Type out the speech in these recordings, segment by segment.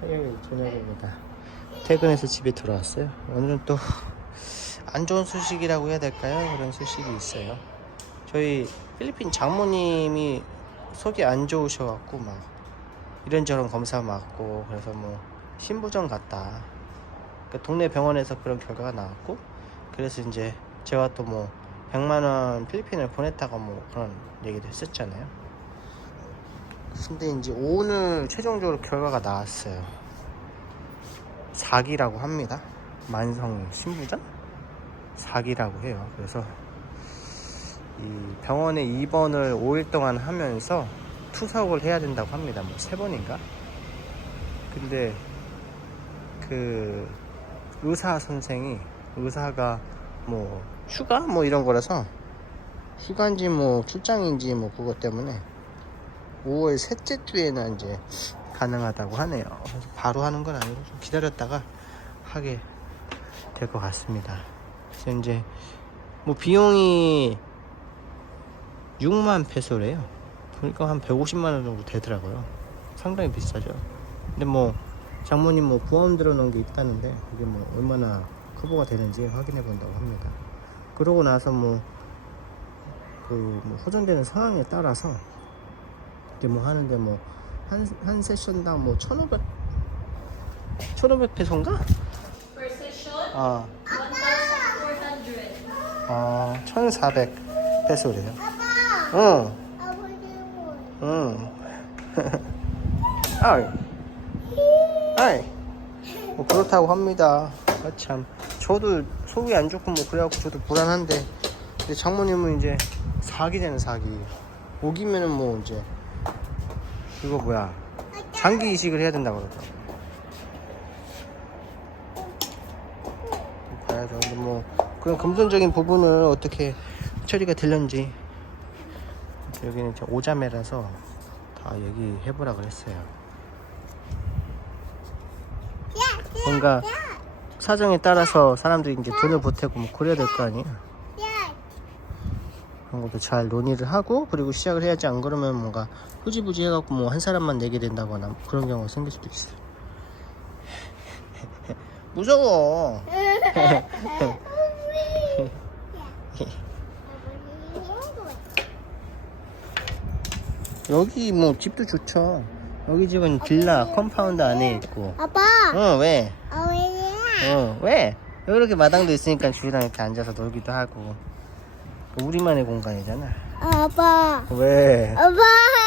화요일 저녁입니다. 퇴근해서 집에 돌아왔어요. 오늘은 또 안 좋은 소식이라고 해야 될까요? 그런 소식이 있어요. 저희 필리핀 장모님이 속이 안 좋으셔갖고 막 이런저런 검사 맞고 그래서 뭐 신부전 갔다. 그 동네 병원에서 그런 결과가 나왔고 그래서 이제 제가 또 뭐 100만 원 필리핀을 보냈다가 뭐 그런 얘기도 했었잖아요. 근데 이제 오늘 최종적으로 결과가 나왔어요. 4기라고 합니다. 만성 신부전? 4기라고 해요. 그래서 이 병원에 입원을 5일 동안 하면서 투석을 해야 된다고 합니다. 뭐 3번인가? 근데 그 의사 선생이 의사가 뭐 휴가 뭐 이런 거라서 휴가인지 뭐 출장인지 뭐 그것 때문에 5월 셋째 주에는 이제 가능하다고 하네요. 바로 하는 건 아니고 좀 기다렸다가 하게 될 것 같습니다. 그래서 이제 뭐 비용이 6만 페소래요. 그러니까 한 150만 원 정도 되더라고요. 상당히 비싸죠. 근데 뭐 장모님 뭐 보험 들어놓은 게 있다는데 그게 뭐 얼마나 커버가 되는지 확인해 본다고 합니다. 그러고 나서 뭐 그 뭐 호전되는 상황에 따라서 이제 뭐 하는데 뭐 한 한 세션당 뭐 1,500 1,500 페소인가? Per session, 아, 1,400. 아, 1,400 페소래요. 아빠, 응, 응. 아이, 아이. 뭐 그렇다고 합니다. 아, 참. 저도 속이 안 좋고 뭐 그래갖고 저도 불안한데. 근데 장모님은 이제 사기 되는 사기. 오기면은 뭐 이제 그거 뭐야 장기 이식을 해야 된다고 그러더라고. 봐야죠. 근데 뭐 그런 금전적인 부분을 어떻게 처리가 될런지 여기는 이제 오자매라서 다 얘기해보라 그랬어요. 뭔가 사정에 따라서 사람들이 이제 돈을 보태고 뭐 그래야 될 거 아니에요. 야, 그런 것도 잘 논의를 하고 그리고 시작을 해야지 안 그러면 뭔가 후지부지 해갖고 뭐 한 사람만 내게 된다거나 뭐 그런 경우가 생길 수도 있어요. 무서워. 여기 뭐 집도 좋죠. 여기 집은 빌라 컴파운드 안에 있고. 아빠, 어 왜? 어, 왜? 어 왜? 이렇게 마당도 있으니까 주희랑 이렇게 앉아서 놀기도 하고. 우리만의 공간이잖아. 아빠, 왜? 아빠,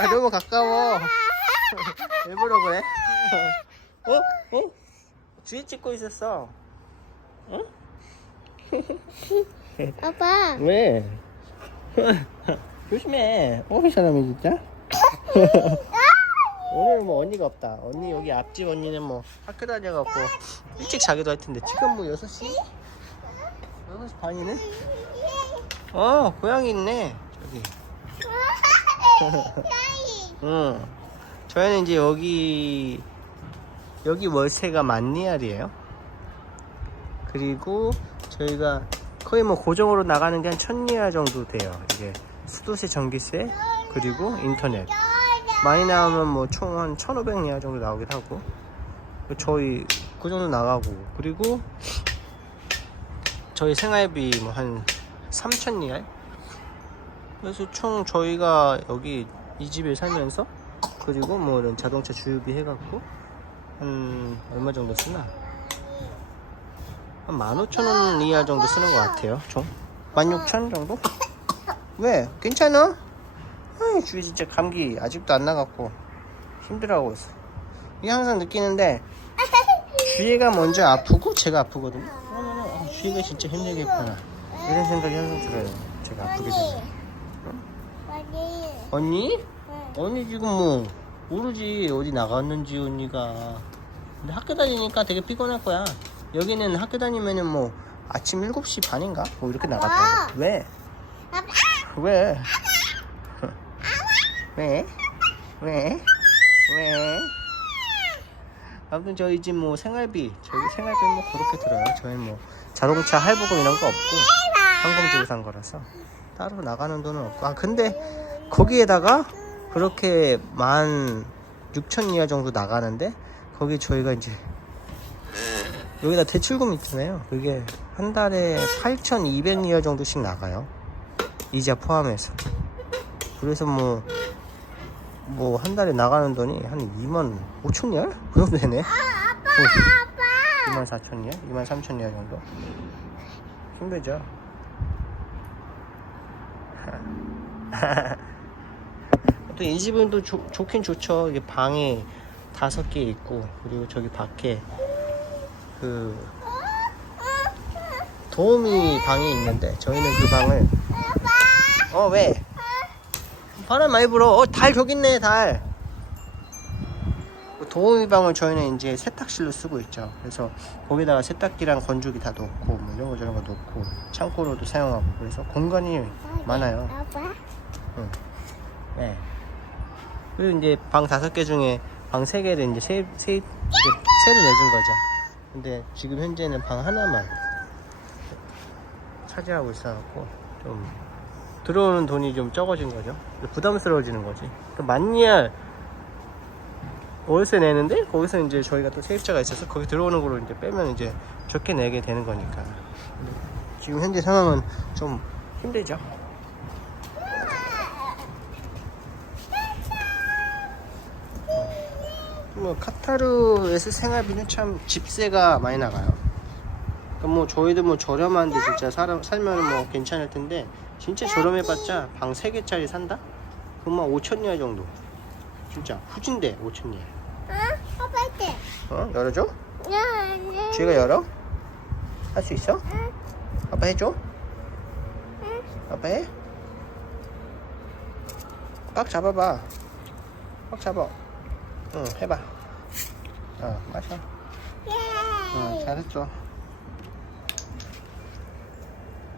아 너무 가까워. 일부러 그래? 어? 어? 주희 찍고 있었어. 응? 아빠, 왜? 조심해. 어, 이 사람이 진짜? 오늘 뭐 언니가 없다. 언니 여기 앞집 언니는 뭐 학교 다녀갖고 일찍 자기도 할 텐데 지금 뭐 6시? 6시 반이네? 어, 고양이 있네. 저기. 응. 저희는 이제 여기 여기 월세가 만리알이에요. 그리고 저희가 거의 뭐 고정으로 나가는 게 한 천리알 정도 돼요. 이게 수도세, 전기세, 그리고 인터넷. 많이 나오면 뭐 총 한 1,500리알 정도 나오기도 하고. 저희 그 정도 나가고. 그리고 저희 생활비 뭐 한 3,000리알? 그래서 총 저희가 여기 이 집에 살면서 그리고 뭐 이런 자동차 주유비 해갖고 한 얼마 정도 쓰나? 한 15,000원 이하 정도 쓰는 것 같아요 총 16,000 정도? 왜? 괜찮아? 아이 주위 진짜 감기 아직도 안 나갔고 힘들어하고 있어 이게 항상 느끼는데 주위가 먼저 아프고 제가 아프거든요 그러면은 아, 주위가 진짜 힘들겠구나 이런 생각이 항상 들어요 제가 아프게 되면 언니, 언니? 응. 언니 지금 뭐 모르지 어디 나갔는지 언니가 근데 학교 다니니까 되게 피곤할 거야 여기는 학교 다니면은 뭐 아침 7시 반인가? 뭐 이렇게 나갔다고 왜? 아빠, 왜? 왜? 왜? 왜? 아무튼 저희 집 뭐 생활비 저희 생활비 뭐 그렇게 들어요 저희 뭐 자동차 할부금 이런 거 없고 현금 주고 산 거라서 따로 나가는 돈은 없고 아 근데 거기에다가 그렇게 만 6천 이하 정도 나가는데 거기 저희가 이제 여기다 대출금 있잖아요. 그게 한 달에 8,200리얼 정도씩 나가요. 이자 포함해서. 그래서 뭐, 뭐, 한 달에 나가는 돈이 한 2만 5천 리얼? 그 정도 되네. 아빠! 2만 4천 리얼? 2만 3천 리얼 정도? 힘들죠? 또 이 집은 또 좋- 좋긴 좋죠. 이게 방이 다섯 개 있고, 그리고 저기 밖에 그 도우미 방이 있는데, 저희는 그 방을 어 왜? 바람 많이 불어. 어 달 저기 있네 달. 그 도우미 방을 저희는 이제 세탁실로 쓰고 있죠. 그래서 거기다가 세탁기랑 건조기 다 놓고 뭐 이런 거 저런 거 놓고 창고로도 사용하고 그래서 공간이 많아요. 아빠. 네. 그리고 이제 방 다섯 개 중에 방 세 개를 이제 세, 세, 이제 세를 내준 거죠. 근데 지금 현재는 방 하나만 차지하고 있어갖고 좀 들어오는 돈이 좀 적어진 거죠. 부담스러워지는 거지. 또 만리알 월세 내는데 거기서 이제 저희가 또 세입자가 있어서 거기 들어오는 걸로 이제 빼면 이제 적게 내게 되는 거니까. 지금 현재 상황은 좀 힘들죠. 뭐 카타르에서 생활비는 참 집세가 많이 나가요. 그러니까 뭐 저희도 뭐 저렴한데 진짜 사람 살면 뭐 괜찮을 텐데 진짜 저렴해봤자 방 3개짜리 산다? 그럼 막 5천 리알 정도. 진짜 후진데 5천 리알. 응? 때. 어? 열어줘? 야, 야. 쥐가 열어? 할 수 있어? 응. 아빠 해줘? 응. 아빠 해? 꽉 잡아봐. 꽉 잡아. 응, 해봐. 어, 마셔. 어, 예. 잘했어.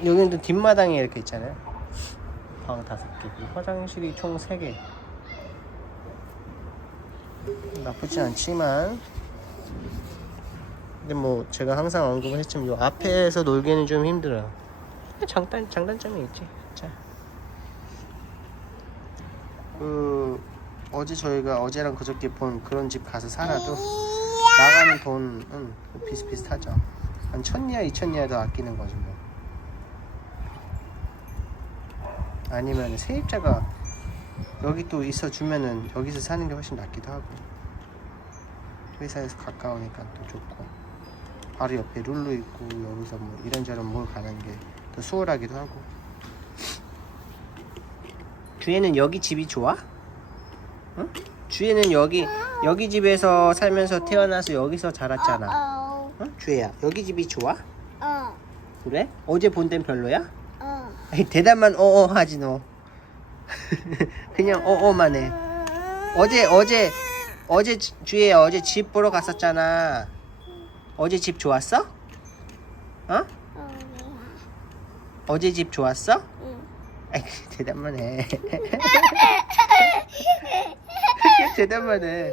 여기는 또 뒷마당에 이렇게 있잖아요. 방 다섯 개, 화장실이 총 세 개. 나쁘진 않지만, 근데 뭐 제가 항상 언급을 했지만 요 앞에서 놀기는 좀 힘들어요. 장단 장단점이 있지. 자, 그 어제 저희가 어제랑 그저께 본 그런 집 가서 살아도 나가는 돈은 비슷비슷하죠. 한 천리야 이천리야 더 아끼는 거죠 뭐. 아니면 세입자가 여기 또 있어 주면은 여기서 사는 게 훨씬 낫기도 하고 회사에서 가까우니까 또 좋고 바로 옆에 룰루 있고 여기서 뭐 이런저런 뭘 가는 게 더 수월하기도 하고 주애는 여기 집이 좋아? 응? 주애는 여기 여기 집에서 살면서 태어나서 여기서 자랐잖아. 어. 어? 주애야 여기 집이 좋아? 어. 그래? 어제 본 데는 별로야? 어. 대답만 어어 하지 너. 그냥 어어만 해. 어제 어제 어제 주- 주애야 어제 집 보러 갔었잖아. 어제 집 좋았어? 어? 어. 어제 집 좋았어? 응. 아이 대답만 해. 대답만 해. 네.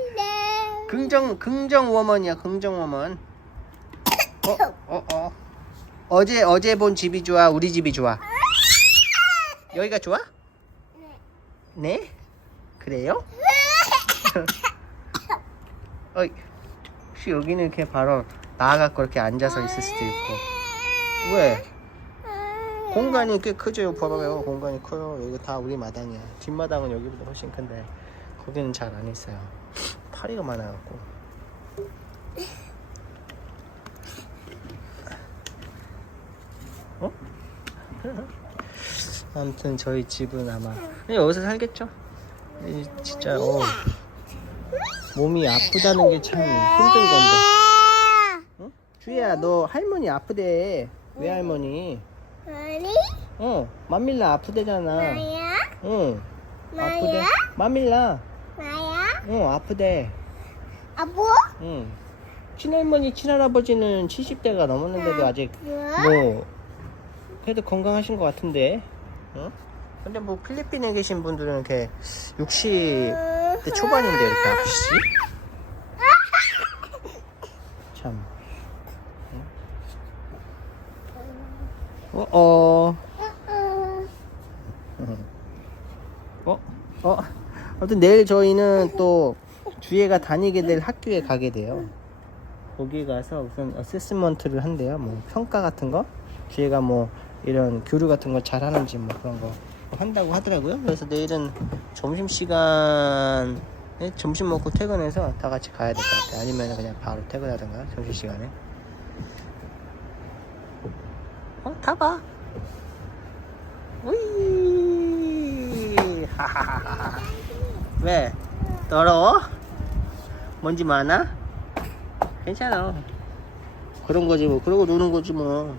긍정 긍정 워먼이야 긍정 워먼. 어? 어? 어? 어제 어제 본 집이 좋아 우리 집이 좋아? 여기가 좋아? 네? 그래요? 어이 혹시 여기는 이렇게 바로 나와갖고 이렇게 앉아서 있을 수도 있고. 왜? 공간이 꽤 크죠 봐봐요 공간이 커요. 여기 다 우리 마당이야. 뒷마당은 여기보다 훨씬 큰데 거기는 잘 안 있어요. 파리가 많아갖고. 어? 아무튼 저희 집은 아마 여기서 살겠죠? 이 진짜 어, 몸이 아프다는 게 참 힘든 건데 어? 주희야 너 할머니 아프대 외할머니 아니? 어 맘밀라 아프대잖아 마야? 응 아프대 마야? 맘밀라 마야? 응 아프대 아부? 응 친할머니 친할아버지는 70대가 넘었는데도 아직 뭐? 뭐 그래도 건강하신 것 같은데 응? 근데 뭐 필리핀에 계신 분들은 이렇게 60대 초반인데 이렇게 아프시지? 참 응? 어, 어, 어. 어, 어. 아무튼 내일 저희는 또 주혜가 다니게 될 학교에 가게 돼요. 거기 가서 우선 어세스먼트를 한대요. 뭐 평가 같은 거, 주혜가 뭐 이런 교류 같은 걸 잘하는지 뭐 그런 거 한다고 하더라고요. 그래서 내일은 점심 시간에 점심 먹고 퇴근해서 다 같이 가야 될 것 같아요. 아니면 그냥 바로 퇴근하든가 점심 시간에. 어 타봐. 우이 하하하하. 왜? 더러워? 먼지 많아? 괜찮아. 그런 거지 뭐. 그러고 노는 거지 뭐.